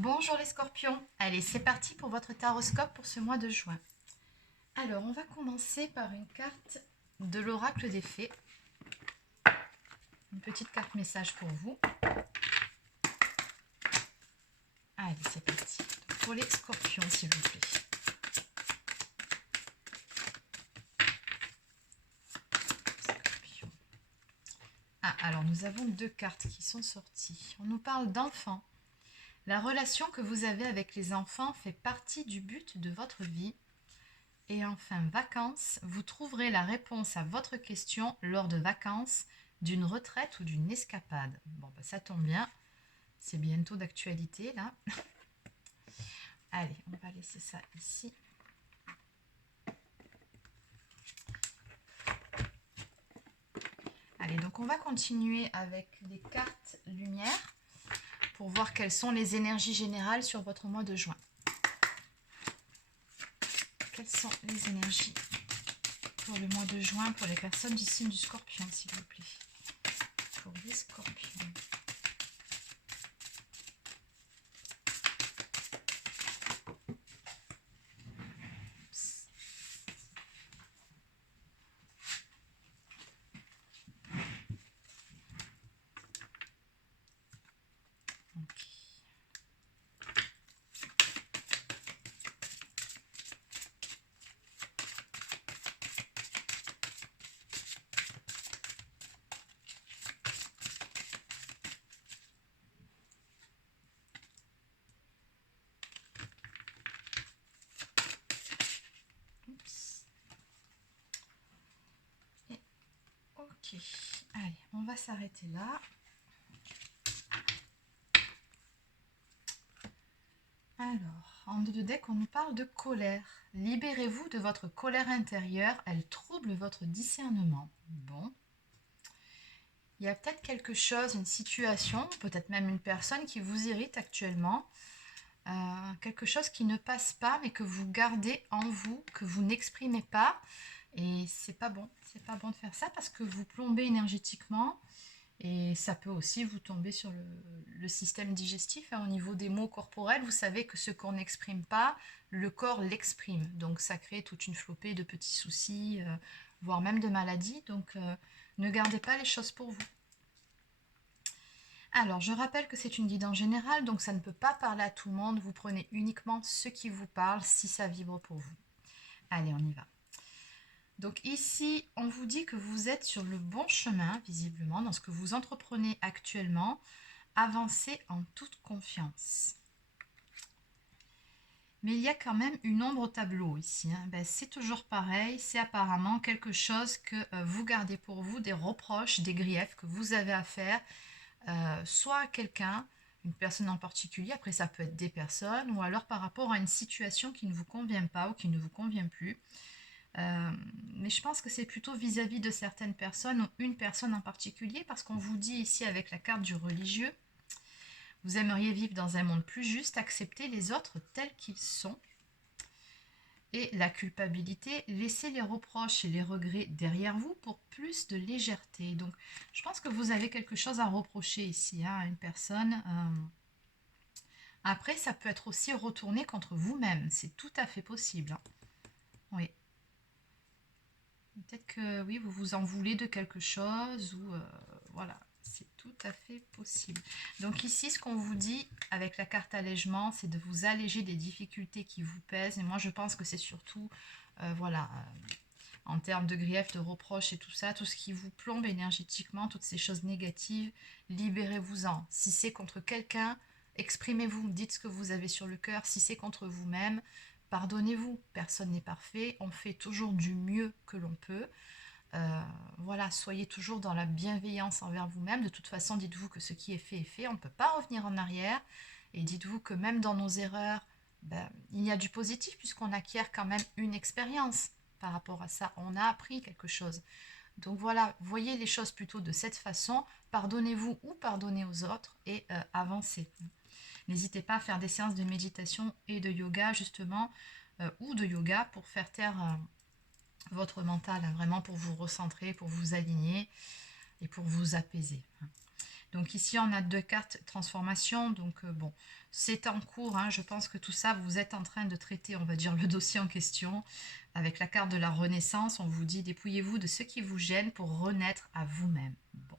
Bonjour les scorpions, allez c'est parti pour votre taroscope pour ce mois de juin. Alors on va commencer par une carte de l'oracle des fées, une petite carte message pour vous. Allez c'est parti, donc, pour les scorpions s'il vous plaît. Scorpion. Ah alors nous avons deux cartes qui sont sorties, on nous parle d'enfants. La relation que vous avez avec les enfants fait partie du but de votre vie. Et enfin, vacances, vous trouverez la réponse à votre question lors de vacances, d'une retraite ou d'une escapade. Bon, bah, ça tombe bien, c'est bientôt d'actualité là. Allez, on va laisser ça ici. Allez, donc on va continuer avec les cartes lumière pour voir quelles sont les énergies générales sur votre mois de juin. Quelles sont les énergies pour le mois de juin pour les personnes du signe du Scorpion, s'il vous plaît? Pour les Scorpions. Ok, allez, on va s'arrêter là. Alors, en deux de deck, on nous parle de colère. Libérez-vous de votre colère intérieure, elle trouble votre discernement. Bon. Il y a peut-être quelque chose, une situation, peut-être même une personne qui vous irrite actuellement. Quelque chose qui ne passe pas, mais que vous gardez en vous, que vous n'exprimez pas. Et c'est pas bon de faire ça parce que vous plombez énergétiquement. Et ça peut aussi vous tomber sur le système digestif, hein, au niveau des maux corporels. Vous savez que ce qu'on n'exprime pas, le corps l'exprime. Donc ça crée toute une flopée de petits soucis, voire même de maladies. Donc ne gardez pas les choses pour vous. Alors, je rappelle que c'est une guidance générale, donc ça ne peut pas parler à tout le monde. Vous prenez uniquement ce qui vous parle, si ça vibre pour vous. Allez, on y va. Donc ici, on vous dit que vous êtes sur le bon chemin, visiblement, dans ce que vous entreprenez actuellement. Avancez en toute confiance. Mais il y a quand même une ombre au tableau ici, hein. Ben, c'est toujours pareil, c'est apparemment quelque chose que vous gardez pour vous, des reproches, des griefs que vous avez à faire, soit à quelqu'un, une personne en particulier, après ça peut être des personnes, ou alors par rapport à une situation qui ne vous convient pas ou qui ne vous convient plus. Mais je pense que c'est plutôt vis-à-vis de certaines personnes ou une personne en particulier, parce qu'on vous dit ici avec la carte du religieux, vous aimeriez vivre dans un monde plus juste, accepter les autres tels qu'ils sont. Et la culpabilité, laissez les reproches et les regrets derrière vous pour plus de légèreté. Donc, je pense que vous avez quelque chose à reprocher ici, hein, à une personne. Après, ça peut être aussi retourné contre vous-même. C'est tout à fait possible, hein. Oui. Peut-être que oui, vous vous en voulez de quelque chose ou voilà, c'est tout à fait possible. Donc ici, ce qu'on vous dit avec la carte allègement, c'est de vous alléger des difficultés qui vous pèsent. Et moi, je pense que c'est surtout, voilà, en termes de griefs, de reproches et tout ça, tout ce qui vous plombe énergétiquement, toutes ces choses négatives, libérez-vous-en. Si c'est contre quelqu'un, exprimez-vous, dites ce que vous avez sur le cœur. Si c'est contre vous-même, pardonnez-vous, personne n'est parfait, on fait toujours du mieux que l'on peut. Voilà, soyez toujours dans la bienveillance envers vous-même. De toute façon, dites-vous que ce qui est fait, on ne peut pas revenir en arrière. Et dites-vous que même dans nos erreurs, ben, il y a du positif puisqu'on acquiert quand même une expérience par rapport à ça. On a appris quelque chose. Donc voilà, voyez les choses plutôt de cette façon. Pardonnez-vous ou pardonnez aux autres et avancez. N'hésitez pas à faire des séances de méditation et de yoga justement, ou de yoga pour faire taire votre mental, hein, vraiment pour vous recentrer, pour vous aligner et pour vous apaiser. Donc ici, on a 2 cartes transformation. Donc bon, c'est en cours. Hein. Je pense que tout ça, vous êtes en train de traiter, on va dire, le dossier en question. Avec la carte de la renaissance, on vous dit dépouillez-vous de ce qui vous gêne pour renaître à vous-même. Bon.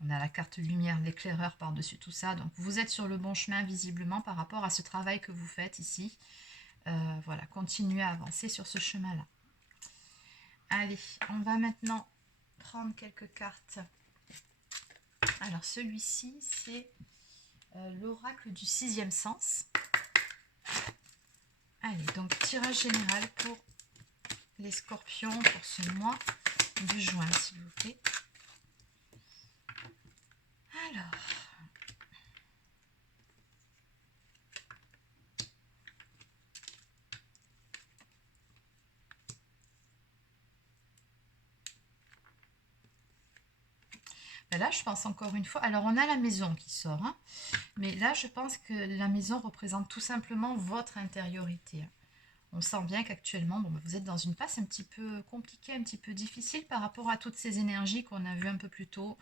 On a la carte lumière, l'éclaireur par-dessus tout ça. Donc vous êtes sur le bon chemin visiblement par rapport à ce travail que vous faites ici. Voilà, continuez à avancer sur ce chemin-là. Allez, on va maintenant prendre quelques cartes. Alors celui-ci, c'est l'oracle du 6e sens. Allez, donc tirage général pour les scorpions pour ce mois de juin, s'il vous plaît. Alors, ben là, je pense encore une fois, alors on a la maison qui sort, hein, mais là, je pense que la maison représente tout simplement votre intériorité. On sent bien qu'actuellement, bon, vous êtes dans une passe un petit peu compliquée, un petit peu difficile par rapport à toutes ces énergies qu'on a vues un peu plus tôt.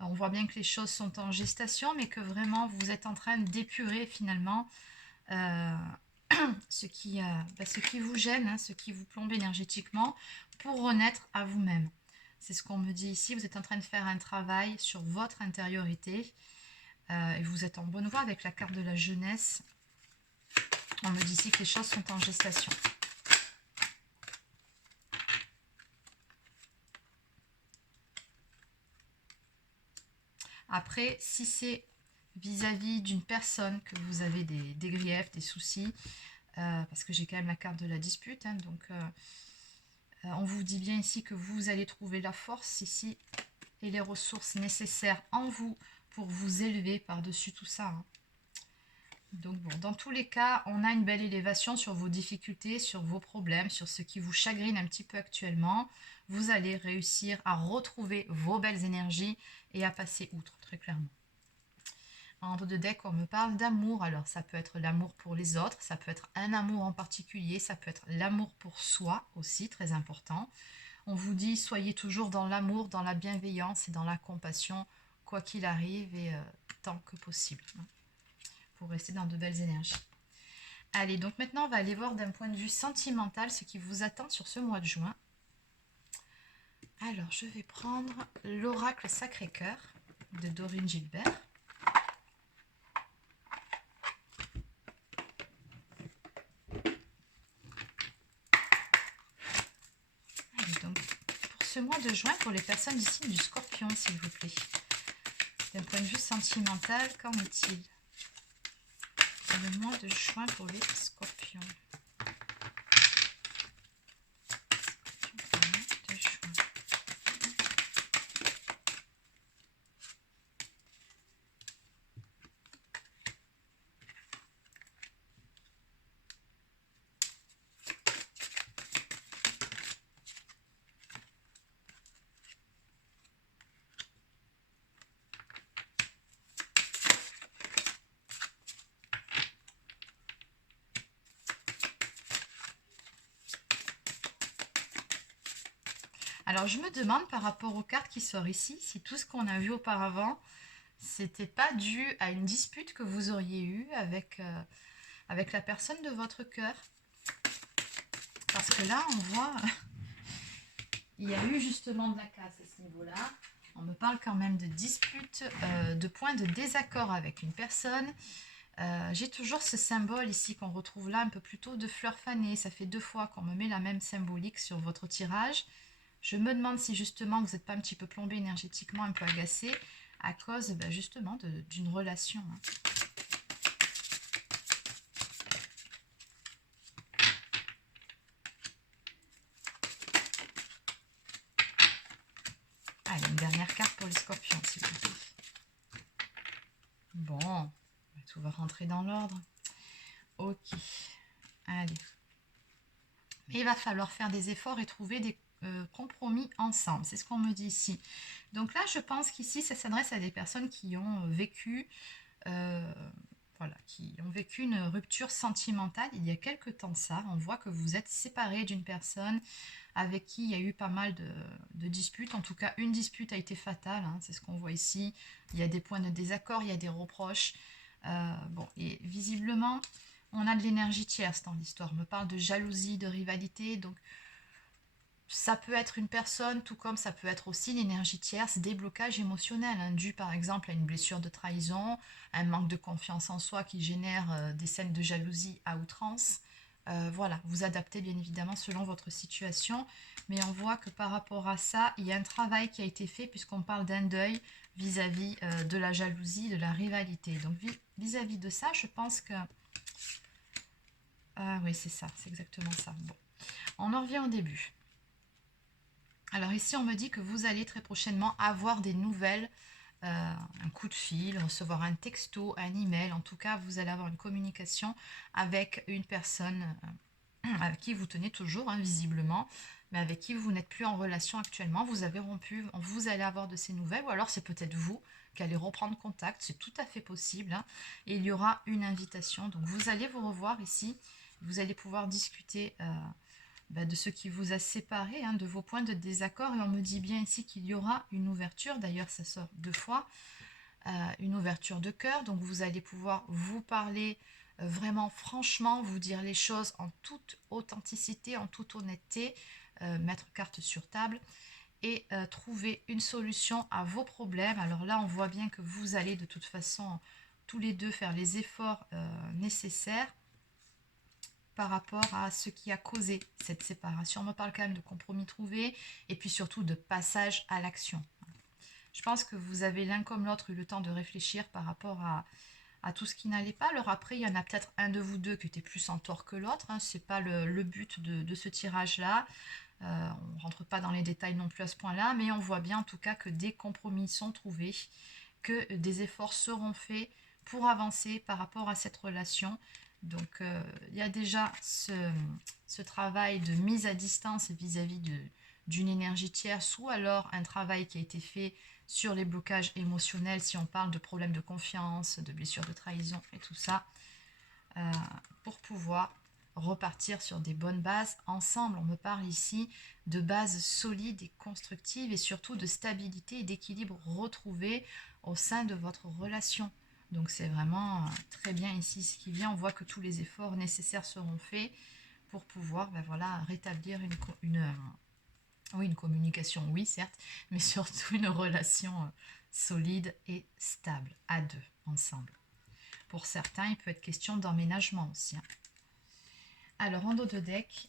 On voit bien que les choses sont en gestation, mais que vraiment, vous êtes en train d'épurer finalement ce qui vous gêne, hein, ce qui vous plombe énergétiquement, pour renaître à vous-même. C'est ce qu'on me dit ici. Vous êtes en train de faire un travail sur votre intériorité. Et vous êtes en bonne voie avec la carte de la jeunesse. On me dit ici que les choses sont en gestation. Après, si c'est vis-à-vis d'une personne que vous avez des griefs, des soucis, parce que j'ai quand même la carte de la dispute, hein, donc on vous dit bien ici que vous allez trouver la force ici et les ressources nécessaires en vous pour vous élever par-dessus tout ça. Hein. Donc bon, dans tous les cas, on a une belle élévation sur vos difficultés, sur vos problèmes, sur ce qui vous chagrine un petit peu actuellement. Vous allez réussir à retrouver vos belles énergies et à passer outre, très clairement. En haut de deck, on me parle d'amour. Alors, ça peut être l'amour pour les autres, ça peut être un amour en particulier, ça peut être l'amour pour soi aussi, très important. On vous dit, soyez toujours dans l'amour, dans la bienveillance et dans la compassion, quoi qu'il arrive et tant que possible. Pour rester dans de belles énergies. Allez, donc maintenant, on va aller voir d'un point de vue sentimental ce qui vous attend sur ce mois de juin. Alors, je vais prendre l'oracle Sacré-Cœur de Dorine Gilbert. Allez, donc, pour ce mois de juin, pour les personnes du signe du Scorpion, s'il vous plaît. D'un point de vue sentimental, qu'en est-il? Le mois de juin pour les scorpions. Alors, je me demande par rapport aux cartes qui sortent ici, si tout ce qu'on a vu auparavant, c'était pas dû à une dispute que vous auriez eue avec la personne de votre cœur. Parce que là, on voit, il y a eu justement de la casse à ce niveau-là. On me parle quand même de dispute, de points de désaccord avec une personne. J'ai toujours ce symbole ici qu'on retrouve là un peu plus tôt de fleurs fanées. Ça fait 2 fois qu'on me met la même symbolique sur votre tirage. Je me demande si justement vous n'êtes pas un petit peu plombé énergétiquement, un peu agacé, à cause justement d'une relation. Hein. Allez, une dernière carte pour les scorpions, s'il vous plaît. Bon, tout va rentrer dans l'ordre. Ok, allez. Mais il va falloir faire des efforts et trouver des compromis ensemble. C'est ce qu'on me dit ici. Donc là, je pense qu'ici, ça s'adresse à des personnes qui ont vécu voilà, voilà, qui ont vécu une rupture sentimentale il y a quelque temps de ça. On voit que vous êtes séparé d'une personne avec qui il y a eu pas mal de disputes. En tout cas, une dispute a été fatale, hein, c'est ce qu'on voit ici. Il y a des points de désaccord, il y a des reproches. Bon, et visiblement, on a de l'énergie tierce dans l'histoire. On me parle de jalousie, de rivalité, donc ça peut être une personne, tout comme ça peut être aussi l'énergie tierce, des blocages émotionnels, hein, dus par exemple à une blessure de trahison, un manque de confiance en soi qui génère des scènes de jalousie à outrance. Voilà, vous adaptez bien évidemment selon votre situation, mais on voit que par rapport à ça, il y a un travail qui a été fait puisqu'on parle d'un deuil vis-à-vis de la jalousie, de la rivalité. Donc vis-à-vis de ça, je pense que... Ah oui, c'est ça, c'est exactement ça. Bon, on en revient au début. Alors ici, on me dit que vous allez très prochainement avoir des nouvelles, un coup de fil, recevoir un texto, un email. En tout cas, vous allez avoir une communication avec une personne avec qui vous tenez toujours, hein, visiblement, mais avec qui vous n'êtes plus en relation actuellement. Vous avez rompu, vous allez avoir de ces nouvelles, ou alors c'est peut-être vous qui allez reprendre contact. C'est tout à fait possible, hein, et il y aura une invitation. Donc vous allez vous revoir ici. Vous allez pouvoir discuter de ce qui vous a séparé, hein, de vos points de désaccord. Et on me dit bien ici qu'il y aura une ouverture. D'ailleurs, ça sort 2 fois. Une ouverture de cœur. Donc, vous allez pouvoir vous parler vraiment franchement, vous dire les choses en toute authenticité, en toute honnêteté, mettre carte sur table et trouver une solution à vos problèmes. Alors là, on voit bien que vous allez de toute façon tous les deux faire les efforts nécessaires par rapport à ce qui a causé cette séparation. On me parle quand même de compromis trouvé et puis surtout de passage à l'action. Je pense que vous avez l'un comme l'autre eu le temps de réfléchir par rapport à tout ce qui n'allait pas. Alors après, il y en a peut-être un de vous deux qui était plus en tort que l'autre. Hein. Ce n'est pas le but de ce tirage-là. On ne rentre pas dans les détails non plus à ce point-là, mais on voit bien en tout cas que des compromis sont trouvés, que des efforts seront faits pour avancer par rapport à cette relation. Donc il y a déjà ce travail de mise à distance vis-à-vis d'une énergie tierce, ou alors un travail qui a été fait sur les blocages émotionnels, si on parle de problèmes de confiance, de blessures de trahison et tout ça, pour pouvoir repartir sur des bonnes bases ensemble. On me parle ici de bases solides et constructives et surtout de stabilité et d'équilibre retrouvé au sein de votre relation. Donc c'est vraiment très bien ici ce qui vient. On voit que tous les efforts nécessaires seront faits pour pouvoir voilà, rétablir une communication, oui certes, mais surtout une relation solide et stable, à deux, ensemble. Pour certains, il peut être question d'emménagement aussi. Hein. Alors, en dos de deck,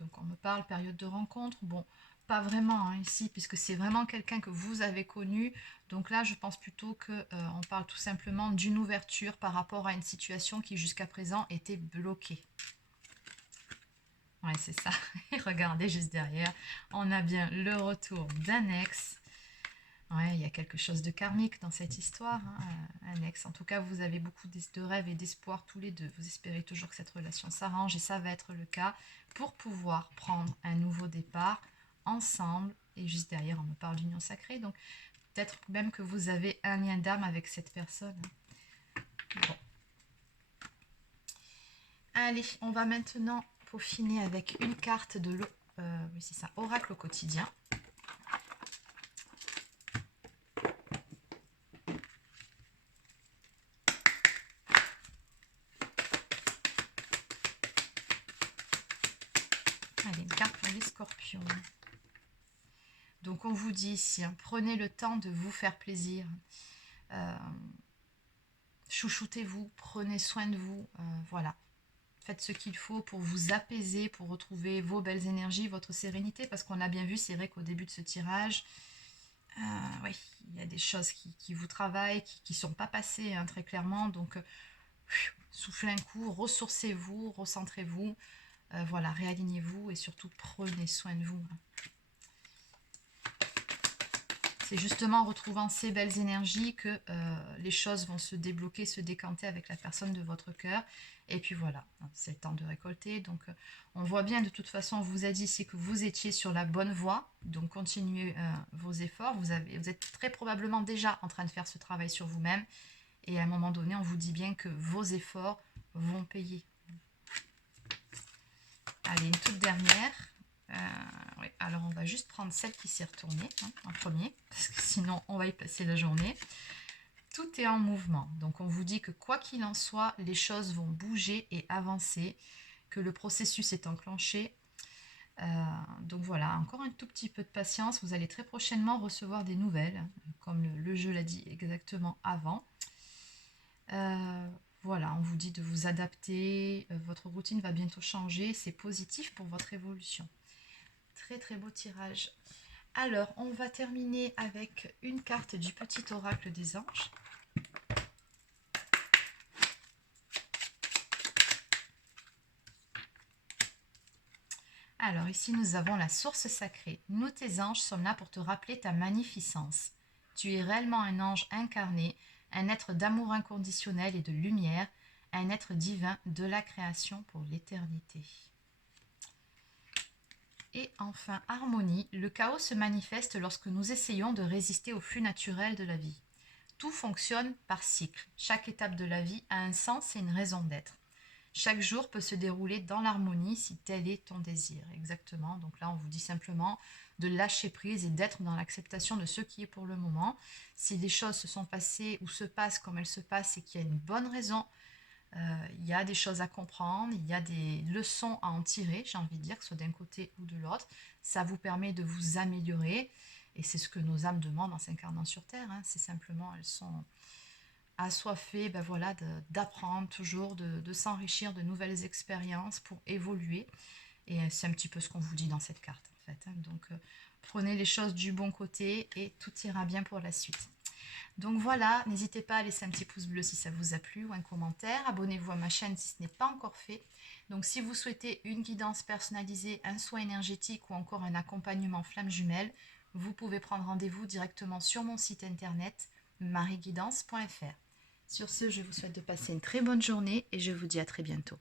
donc on me parle période de rencontre. Bon, pas vraiment hein, ici, puisque c'est vraiment quelqu'un que vous avez connu. Donc là, je pense plutôt qu'on parle tout simplement d'une ouverture par rapport à une situation qui jusqu'à présent était bloquée. Ouais, c'est ça. Et regardez juste derrière, on a bien le retour d'un ex. Ouais, il y a quelque chose de karmique dans cette histoire, hein, un ex. En tout cas, vous avez beaucoup de rêves et d'espoir tous les deux. Vous espérez toujours que cette relation s'arrange et ça va être le cas pour pouvoir prendre un nouveau départ ensemble. Et juste derrière, on me parle d'union sacrée. Donc, peut-être même que vous avez un lien d'âme avec cette personne. Bon. Allez, on va maintenant peaufiner avec une carte de l'eau. Oui, c'est ça, oracle au quotidien. Allez, une carte pour les scorpions. Donc on vous dit ici, hein, prenez le temps de vous faire plaisir. Chouchoutez-vous, prenez soin de vous. Voilà. Faites ce qu'il faut pour vous apaiser, pour retrouver vos belles énergies, votre sérénité. Parce qu'on a bien vu, c'est vrai qu'au début de ce tirage, oui, il y a des choses qui vous travaillent, qui ne sont pas passées hein, très clairement. Donc, soufflez un coup, ressourcez-vous, recentrez-vous. Voilà, réalignez-vous et surtout prenez soin de vous. C'est justement en retrouvant ces belles énergies que les choses vont se débloquer, se décanter avec la personne de votre cœur. Et puis voilà, c'est le temps de récolter. Donc on voit bien de toute façon, on vous a dit ici que vous étiez sur la bonne voie. Donc continuez vos efforts. Vous êtes très probablement déjà en train de faire ce travail sur vous-même. Et à un moment donné, on vous dit bien que vos efforts vont payer. Allez, une toute dernière. Oui, alors on va juste prendre celle qui s'est retournée en premier, parce que sinon on va y passer la journée. Tout est en mouvement, donc on vous dit que quoi qu'il en soit, les choses vont bouger et avancer, que le processus est enclenché. Donc voilà, encore un tout petit peu de patience, vous allez très prochainement recevoir des nouvelles, comme le jeu l'a dit exactement avant. Voilà, on vous dit de vous adapter, votre routine va bientôt changer, c'est positif pour votre évolution. Très très beau tirage. Alors, on va terminer avec une carte du petit oracle des anges. Alors ici, nous avons la source sacrée. Nous, tes anges, sommes là pour te rappeler ta magnificence. Tu es réellement un ange incarné, un être d'amour inconditionnel et de lumière, un être divin de la création pour l'éternité. Et enfin, harmonie, le chaos se manifeste lorsque nous essayons de résister au flux naturel de la vie. Tout fonctionne par cycle. Chaque étape de la vie a un sens et une raison d'être. Chaque jour peut se dérouler dans l'harmonie si tel est ton désir. Exactement. Donc là, on vous dit simplement de lâcher prise et d'être dans l'acceptation de ce qui est pour le moment. Si les choses se sont passées ou se passent comme elles se passent, c'est qu'il y a une bonne raison. Il y a des choses à comprendre, il y a des leçons à en tirer, j'ai envie de dire, que ce soit d'un côté ou de l'autre. Ça vous permet de vous améliorer. Et c'est ce que nos âmes demandent en s'incarnant sur Terre. C'est simplement, elles sont assoiffées voilà, d'apprendre toujours, de s'enrichir de nouvelles expériences pour évoluer. Et c'est un petit peu ce qu'on vous dit dans cette carte, en fait. Donc, prenez les choses du bon côté et tout ira bien pour la suite. Donc voilà, n'hésitez pas à laisser un petit pouce bleu si ça vous a plu ou un commentaire. Abonnez-vous à ma chaîne si ce n'est pas encore fait. Donc si vous souhaitez une guidance personnalisée, un soin énergétique ou encore un accompagnement flamme jumelle, vous pouvez prendre rendez-vous directement sur mon site internet marieguidance.fr. Sur ce, je vous souhaite de passer une très bonne journée et je vous dis à très bientôt.